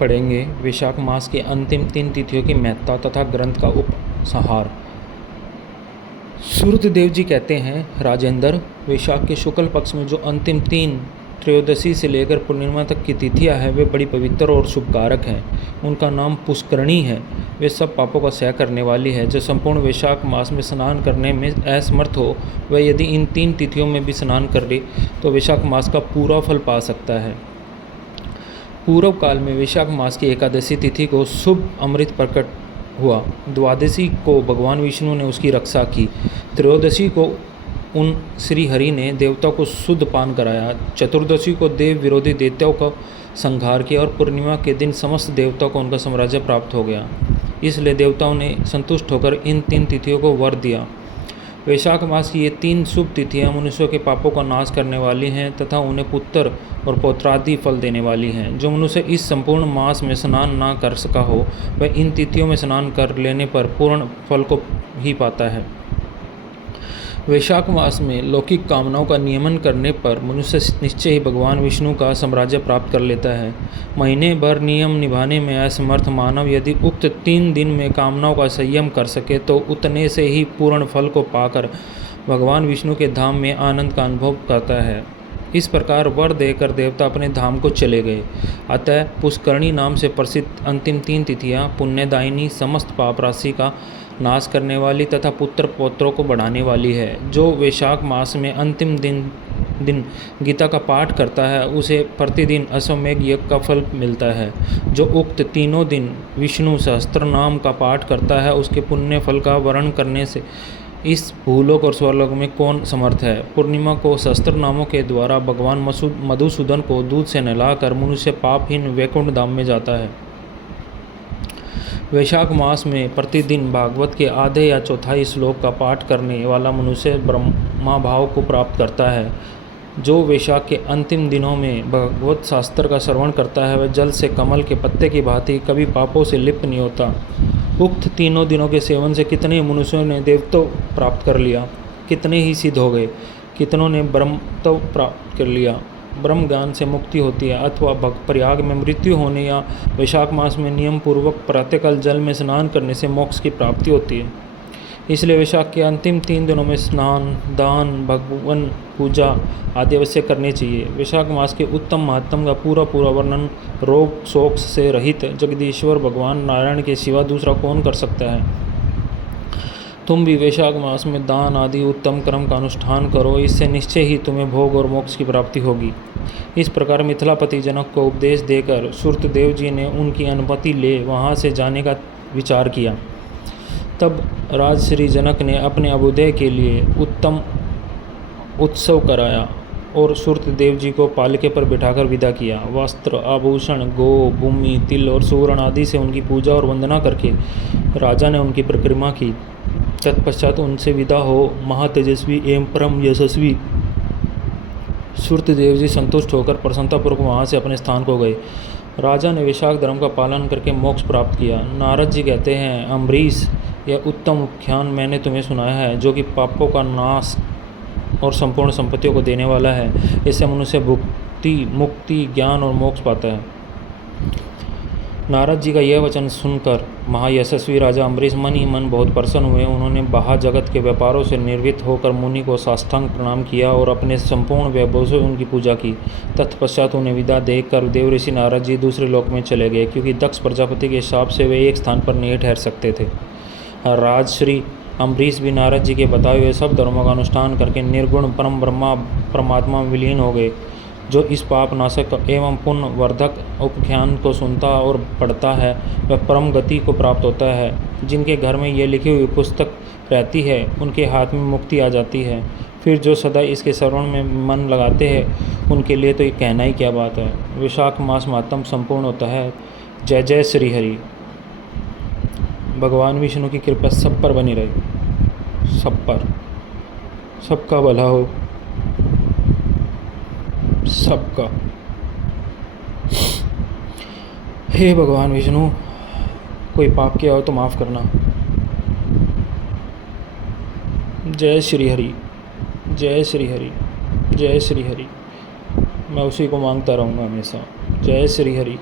पढ़ेंगे वैशाख मास के अंतिम 3 तिथियों की महत्ता तथा ग्रंथ का उपसंहार। सूर्यदेव जी कहते हैं, राजेंद्र, वैशाख के शुक्ल पक्ष में जो अंतिम 3 त्रयोदशी से लेकर पूर्णिमा तक की तिथियां हैं वे बड़ी पवित्र और शुभकारक हैं। उनका नाम पुष्करणी है। वे सब पापों का क्षय करने वाली है। जो संपूर्ण वैशाख मास में स्नान करने में असमर्थ हो वह यदि इन 3 तिथियों में भी स्नान कर ले तो वैशाख मास का पूरा फल पा सकता है। पूर्व काल में वैशाख मास की एकादशी तिथि को शुभ अमृत प्रकट हुआ। द्वादशी को भगवान विष्णु ने उसकी रक्षा की। त्रयोदशी को उन श्री हरि ने देवताओं को शुद्ध पान कराया। चतुर्दशी को देव विरोधी दैत्यों का संहार किया और पूर्णिमा के दिन समस्त देवताओं को उनका साम्राज्य प्राप्त हो गया। इसलिए देवताओं ने संतुष्ट होकर इन 3 तिथियों को वर दिया। वैशाख मास की ये 3 शुभ तिथियां मनुष्यों के पापों का नाश करने वाली हैं तथा उन्हें पुत्र और पौत्रादि फल देने वाली हैं। जो मनुष्य इस संपूर्ण मास में स्नान ना कर सका हो वह इन तिथियों में स्नान कर लेने पर पूर्ण फल को ही पाता है। वैशाख मास में लौकिक कामनाओं का नियमन करने पर मनुष्य निश्चय ही भगवान विष्णु का साम्राज्य प्राप्त कर लेता है। महीने भर नियम निभाने में असमर्थ मानव यदि उक्त 3 दिन में कामनाओं का संयम कर सके तो उतने से ही पूर्ण फल को पाकर भगवान विष्णु के धाम में आनंद का अनुभव करता है। इस प्रकार वर देकर देवता अपने धाम को चले गए। अतः पुष्करणी नाम से प्रसिद्ध अंतिम 3 तिथियां पुण्यदायिनी, समस्त पाप राशि का नाश करने वाली तथा पुत्र पौत्रों को बढ़ाने वाली है। जो वैशाख मास में अंतिम दिन गीता का पाठ करता है उसे प्रतिदिन अश्वमेध यज्ञ का फल मिलता है। जो उक्त तीनों दिन विष्णु सहस्त्र नाम का पाठ करता है उसके पुण्य फल का वर्णन करने से इस भूलोक और स्वर्लोक में कौन समर्थ है। पूर्णिमा को सहस्त्र नामों के द्वारा भगवान मधुसूदन को दूध से नहलाकर मनुष्य पापहीन वैकुंठ धाम में जाता है। वैशाख मास में प्रतिदिन भागवत के आधे या चौथाई श्लोक का पाठ करने वाला मनुष्य ब्रह्मा भाव को प्राप्त करता है। जो वैशाख के अंतिम दिनों में भगवत शास्त्र का श्रवण करता है वह जल से कमल के पत्ते की भांति कभी पापों से लिप्त नहीं होता। उक्त तीनों दिनों के सेवन से कितने मनुष्यों ने देवत्व प्राप्त कर लिया, कितने ही सिद्ध हो गए, कितनों ने ब्रह्मत्व प्राप्त कर लिया। ब्रह्म ज्ञान से मुक्ति होती है अथवा प्रयाग में मृत्यु होने या वैशाख मास में नियम पूर्वक प्रातःकाल जल में स्नान करने से मोक्ष की प्राप्ति होती है। इसलिए वैशाख के अंतिम 3 दिनों में स्नान, दान, भगवान पूजा आदि अवश्य करने चाहिए। वैशाख मास के उत्तम महात्म का पूरा वर्णन रोग शोक से रहित जगदीश्वर भगवान नारायण के सिवा दूसरा कौन कर सकता है। तुम भी वैशाख मास में दान आदि उत्तम कर्म का अनुष्ठान करो, इससे निश्चय ही तुम्हें भोग और मोक्ष की प्राप्ति होगी। इस प्रकार मिथिलापति जनक को उपदेश देकर सूर्यदेव जी ने उनकी अनुमति ले वहाँ से जाने का विचार किया। तब राजश्री जनक ने अपने अभ्युदय के लिए उत्तम उत्सव कराया और सूर्यदेव जी को पालके पर बिठाकर विदा किया। वस्त्र, आभूषण, गो, भूमि, तिल और सुवर्ण आदि से उनकी पूजा और वंदना करके राजा ने उनकी परिक्रमा की। तत्पश्चात उनसे विदा हो महातेजस्वी एवं परम यशस्वी सूर्यदेव जी संतुष्ट होकर प्रसन्नतापूर्वक वहाँ से अपने स्थान को गए। राजा ने वैशाख धर्म का पालन करके मोक्ष प्राप्त किया। नारद जी कहते हैं, अम्बरीश, यह उत्तम उपाख्यान मैंने तुम्हें सुनाया है जो कि पापों का नाश और संपूर्ण संपत्तियों को देने वाला है। इससे मनुष्य भुक्ति, मुक्ति, ज्ञान और मोक्ष पाता है। नारद जी का यह वचन सुनकर महायशस्वी राजा अम्बरीश मन ही मन बहुत प्रसन्न हुए। उन्होंने बाह्य जगत के व्यापारों से निर्वृत्त होकर मुनि को साष्टांग प्रणाम किया और अपने संपूर्ण वैभव से उनकी पूजा की। तत्पश्चात उन्हें विदा देकर देव ऋषि नारद जी दूसरे लोक में चले गए, क्योंकि दक्ष प्रजापति के शाप से वे एक स्थान पर नहीं ठहर सकते थे। राजश्री अम्बरीश भी नारद जी के बताए हुए सब धर्मों का अनुष्ठान करके निर्गुण परम ब्रह्मा परमात्मा में विलीन हो गए। जो इस पाप नाशक एवं पुण्य वर्धक उपाख्यान को सुनता और पढ़ता है वह परम गति को प्राप्त होता है। जिनके घर में ये लिखी हुई पुस्तक रहती है उनके हाथ में मुक्ति आ जाती है। फिर जो सदा इसके श्रवण में मन लगाते हैं उनके लिए तो ये कहना ही क्या बात है। वैशाख मास महात्म संपूर्ण होता है। जय जय श्री हरि। भगवान विष्णु की कृपा सब पर बनी रहे, सब पर, सबका भला हो, सबका। हे भगवान विष्णु, कोई पाप किया हो तो माफ़ करना। जय श्री हरि, जय श्री हरि, जय श्री हरि। मैं उसी को मांगता रहूँगा हमेशा। जय श्री हरि।